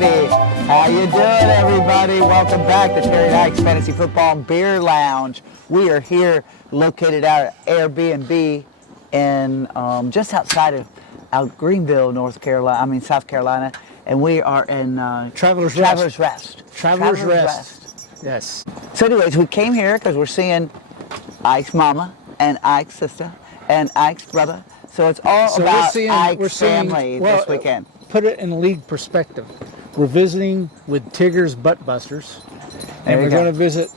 righty. How you doing, everybody? Welcome back to Terry Dykes Fantasy Football and Beer Lounge. We are here located out at Airbnb in just outside of Greenville, South Carolina. And we are in Travelers Rest. Travelers Rest. Yes. So anyways, we came here because we're seeing Ike's mama and Ike's sister and Ike's brother. So it's all about Ike's family this weekend. Put it in league perspective. We're visiting with Tigger's Butt Busters, and we're going to visit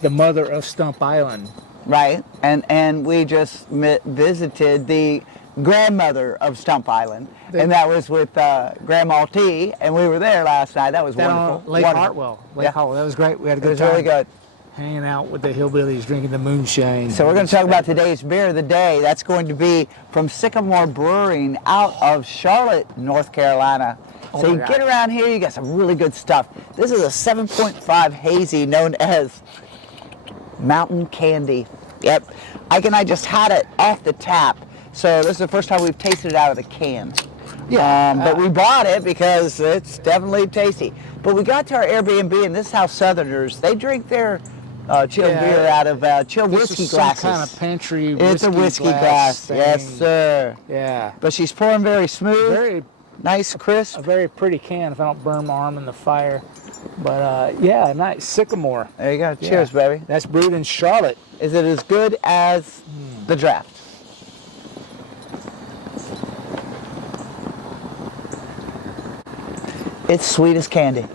the mother of Stump Island. Right, and we just visited the grandmother of Stump Island, and that was with Grandma T, and we were there last night. That was wonderful. Lake Hartwell. Hartwell. That was great. We had a good time. It was really good. Hanging out with the hillbillies, drinking the moonshine. So we're going to talk about today's beer of the day. That's going to be from Sycamore Brewing out of Charlotte, North Carolina. So you get around here, you got some really good stuff. This is a 7.5 hazy known as Mountain Candy. Yep. Ike and I just had it off the tap. So this is the first time we've tasted it out of the can. Yeah. But we bought it because it's definitely tasty. But we got to our Airbnb, and this is how Southerners, they drink their chilled beer out of chilled whiskey glasses. Some kind of pantry whiskey. It's a whiskey glass. Yes, sir. Yeah. But she's pouring very smooth. Very nice, crisp. A very pretty can if I don't burn my arm in the fire. But yeah, nice. Sycamore. There you go. Cheers, baby. That's brewed in Charlotte. Is it as good as the draft? It's sweet as candy.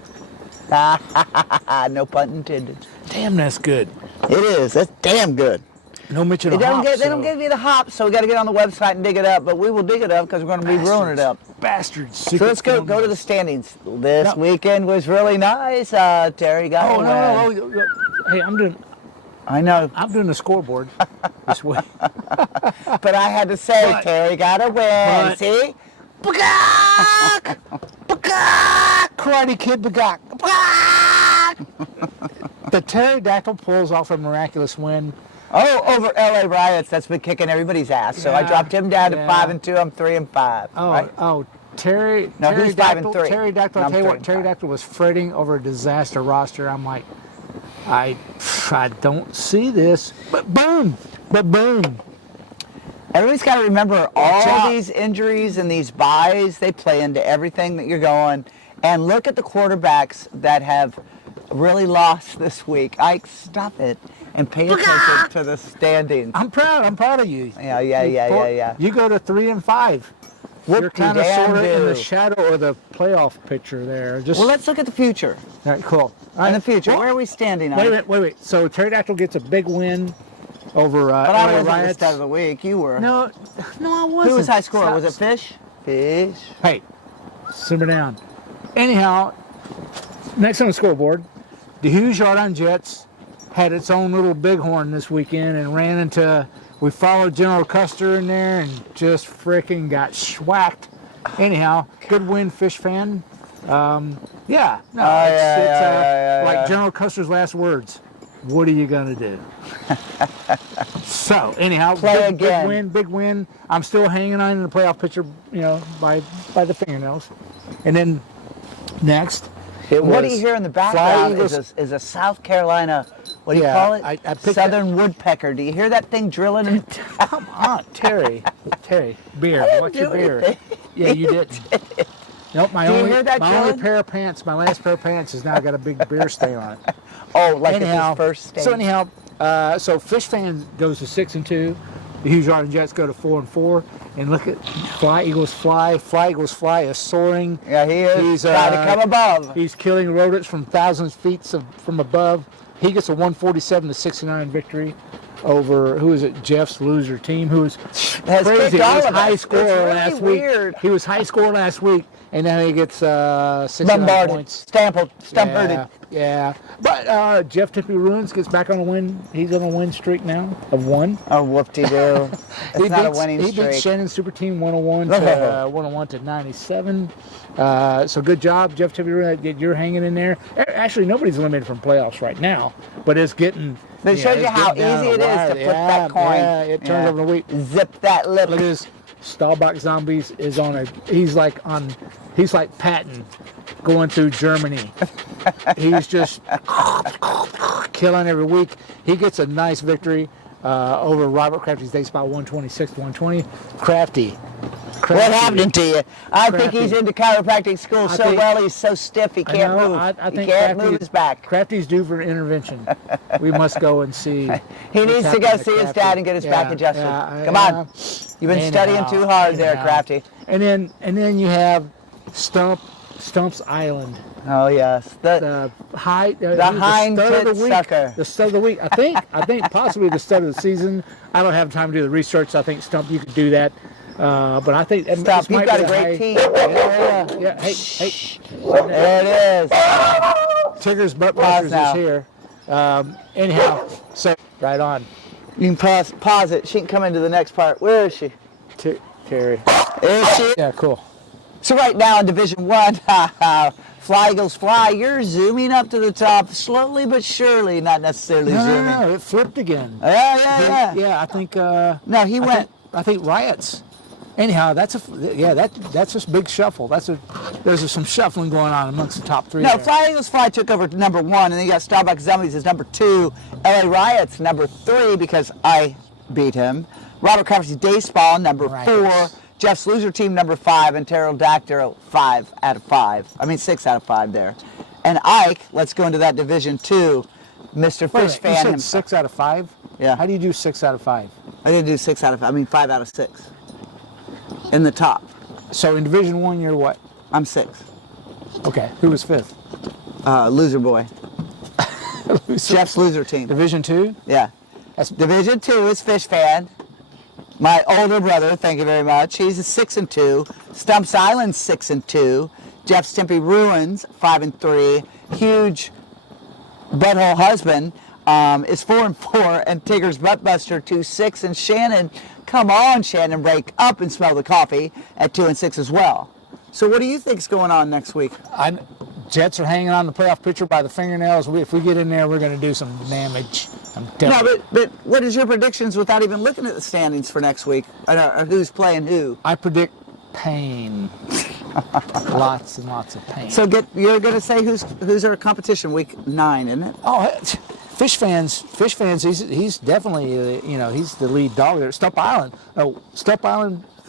No pun intended. Damn, that's good. It is. That's damn good. No mention of hops. They don't give you the hops, so we got to get on the website and dig it up. But we will dig it up because we're going to be brewing it up. Bastards. So let's go to the standings. This weekend was really nice. Terry got no. Hey, I know. I'm doing the scoreboard this week. But I had to say, Terry got a win. See? Bagak! Bagak! Karate Kid Bagak. The pterodactyl pulls off a miraculous win. Oh, over LA Riots. That's been kicking everybody's ass. So I dropped him down to 5-2. I'm 3-5. Oh, right? Terry. No, he's 5-3. Pterodactyl. I'll tell you what, Pterodactyl was fretting over a disaster roster. I'm like, I don't see this. But boom. Everybody's got to remember all these injuries and these buys, they play into everything that you're going. And look at the quarterbacks that have really lost this week. Ike, stop it and pay attention to the standings. I'm proud of you. Yeah. You go to 3-5. You're kind of sort of in the shadow of the playoff picture there. Well, let's look at the future. All right, cool. In the future, where are we standing on? Wait. So Pterodactyl gets a big win over But I wasn't Riots. the stat of the week. You were. No, I wasn't. Who was high score? Was it Fish? Fish. Hey, simmer down. Anyhow, next on the scoreboard, the Hughes Yardine Jets had its own little bighorn this weekend and ran into. We followed General Custer in there and just freaking got schwacked. Anyhow, good win, Fish fan. It's like General Custer's last words. What are you gonna do? So anyhow, big win. I'm still hanging on in the playoff picture, by the fingernails. And then next, what do you hear in the background is a South Carolina. What do you call it? I Southern woodpecker. Do you hear that thing drilling? Come on, Terry, beer. What's your beer? Yeah, you did. Nope, my only pair of pants, my last pair of pants has now got a big beer stain on it. Oh, like his first stain. So anyhow, Fish fan goes to 6-2. The Hughes Yardine Jets go to 4-4. And look at Fly Eagles Fly. Fly Eagles Fly is soaring. Yeah, he is. He's trying to come above. He's killing rodents from thousands of feet from above. He gets a 147-69 victory over, who is it, Jeff's loser team, who was crazy. He was high scorer last week. He was high scorer last week, and now he gets 69 points. Stump-hurted. Yeah. But Jeff Tippy Ruins gets back on a win. He's on a win streak now of 1. Oh, whoop-de-doo. It's not a winning streak. He beat Shannon's Super Team 101 to 97. So good job, Jeff Tippy Ruins. You're hanging in there. Actually, nobody's eliminated from playoffs right now, but it's getting... It shows you how easy it is to flip that coin. Yeah, it turns over the week. Zip that lip. Look at this. Staubach Zombies is he's like Patton going through Germany. He's just killing every week. He gets a nice victory over Robert Crafty's day spot 126 to 120. Crafty. What happened to you? I think Crafty. he's into chiropractic school I so think- well he's so stiff he can't move. I He think can't move his back. Crafty's due for an intervention. We must go and see. He needs to go see his dad and get his back adjusted. Come on. You've been studying too hard there, Crafty. And then you have Stump's Island. Oh yes. The hind hind stud of tit the week. sucker. The stud of the week. I think possibly the stud of the season. I don't have time to do the research. So I think Stump, you could do that. But I think Stump, this you've might got be a great high- team. Yeah. Hey. There it is. Tigger's butt Pause busters now. is here. Anyhow, so right on. You can pause it. She can come into the next part. Where is she? Terry. There she is. Yeah, cool. So right now in Division 1, Fly Eagles Fly, you're zooming up to the top slowly but surely, not necessarily zooming. No, it flipped again. Yeah. Yeah, I think. No, he went. I think Riots. Anyhow, that's a big shuffle. There's some shuffling going on amongst the top three. No, there. Fly Eagles Fly took over number 1, and then you got Starbucks Zombies as number 2, LA Riots number 3 because I beat him, Robert Crafty's Day Spawn number Riots. 4, Jeff's Loser Team number 5, and Pterodactyl 5 out of 5. I mean 6 out of 5 there. And Ike, let's go into that Division 2, Mr. Wait a Fish minute, you Fan said himself. 6 out of 5? Yeah. How do you do 6 out of 5? I didn't do 6 out of 5, I mean 5 out of 6. In the top. So in Division 1, you're what? I'm 6. Okay. Who was 5th? Loser Boy. Jeff's Loser Team. Division 2? Yeah. That's Division 2 is Fish Fan. My older brother, thank you very much. He's a 6-2. Stump's Island 6-2. Jeff's Tempe Ruins 5-3. Huge Butthole Husband is 4-4, and Tigger's Buttbuster 2-6. And Shannon, come on, Shannon, break up and smell the coffee at 2-6 as well. So what do you think's going on next week? Jets are hanging on the playoff picture by the fingernails. If we get in there, we're going to do some damage. I'm No, telling but what is your predictions without even looking at the standings for next week? Or who's playing who? I predict pain. Lots and lots of pain. So you're going to say who's our competition week 9, isn't it? Oh, Fish fans. He's definitely he's the lead dog there. Stump Island.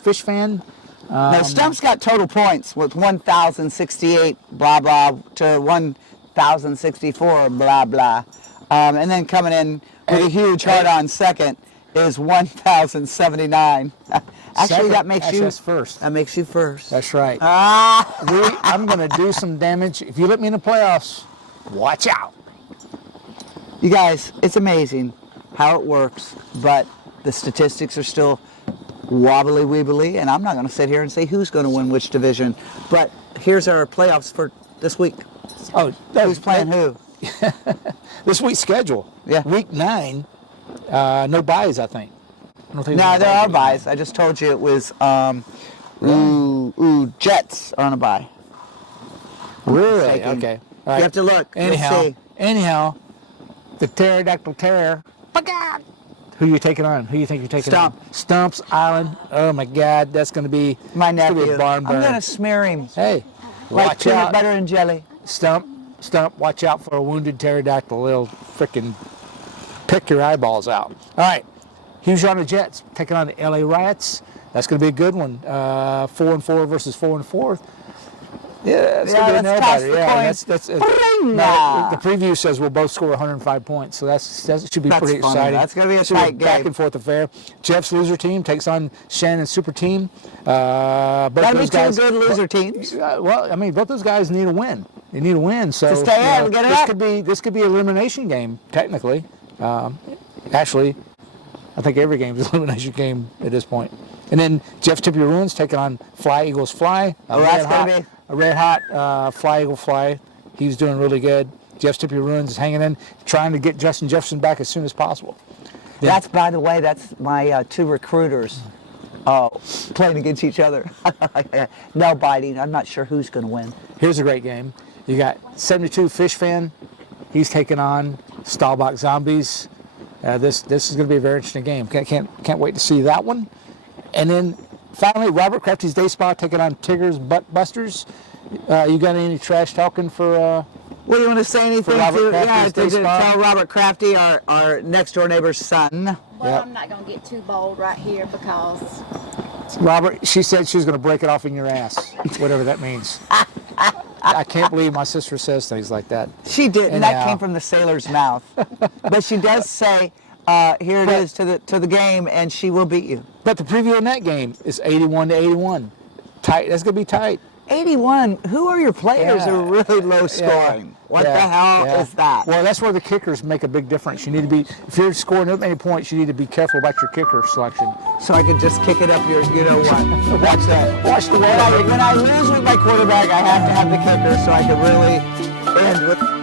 Fish fan. No, Stump's got total points with 1,068 blah blah to 1,064 blah blah, and then coming in with a huge hard on second is 1,079. Actually, Second. that makes you That's first. That makes you first. That's right. Ah. I'm going to do some damage. If you let me in the playoffs, watch out. You guys, it's amazing how it works, but the statistics are still wobbly weebly, and I'm not going to sit here and say who's going to win which division. But here's our playoffs for this week. Oh, Who's playing who? This week's schedule. Yeah. Week 9, no buys, I think. I don't think No, there's there no are week buys. I just told you it was Jets are on a bye. 9. Really? Mistaken. Okay. All right. You have to look. You'll see. Anyhow, the Pterodactyl Terror. Who you taking on? Who you think you're taking Stump. on? Stump's Island. Oh my God, that's going to be My it's gonna be nephew. a barn I'm burner. going to smear him Hey, like watch peanut out, butter and jelly. Stump. Watch out for a wounded pterodactyl. It'll freaking pick your eyeballs out. All right, Hughes on the Jets taking on the LA Riots. That's going to be a good one. 4-4 versus 4-4. Yeah, it's Yeah, gonna be a let's toss nail-biter. the Yeah, coins. that's Bring no, ya. the preview says we'll both score 105 points, so that should be That's pretty funny. exciting. That's gonna be a Should tight back game. and forth affair. Jeff's Loser Team takes on Shannon's Super Team. Both That'd be those two guys. good loser teams. Well, I mean, both those guys need a win. They need a win. So To stay in, get it up. this could be an elimination game technically. Actually, I think every game is an elimination game at this point. And then Jeff's Tempe Ruins taking on Fly Eagles Fly. That's gonna be- A red hot Fly Eagle Fly. He's doing really good. Jeff's Tempe Ruins is hanging in, trying to get Justin Jefferson back as soon as possible. Yeah. That's, by the way, that's my 2 recruiters playing against each other. No biting. I'm not sure who's going to win. Here's a great game. You got 72 Fish Fan. He's taking on Staubach Zombies. This is going to be a very interesting game. Can't wait to see that one. And then finally, Robert Crafty's Day Spa taking on Tigger's Butt Busters. You got any trash talking for? Well, you want to say anything Robert to, Crafty's Day to Spa? tell Robert Crafty, our next door neighbor's son? Well, Yep. I'm not going to get too bold right here because Robert, she said she was going to break it off in your ass, whatever that means. I can't believe my sister says things like that. She didn't. That Anyhow. came from the sailor's mouth. But she does say, here it But- is to the game, and she will beat you. But the preview on that game is 81-81. Tight. That's going to be tight. 81. Who are your players who are really low scoring? What the hell is that? Well, that's where the kickers make a big difference. You need to be, if you're scoring that many points, you need to be careful about your kicker selection. So I could just kick it up your, you know what? Watch that. Watch the When I lose with my quarterback, I have to have the kicker so I can really end with.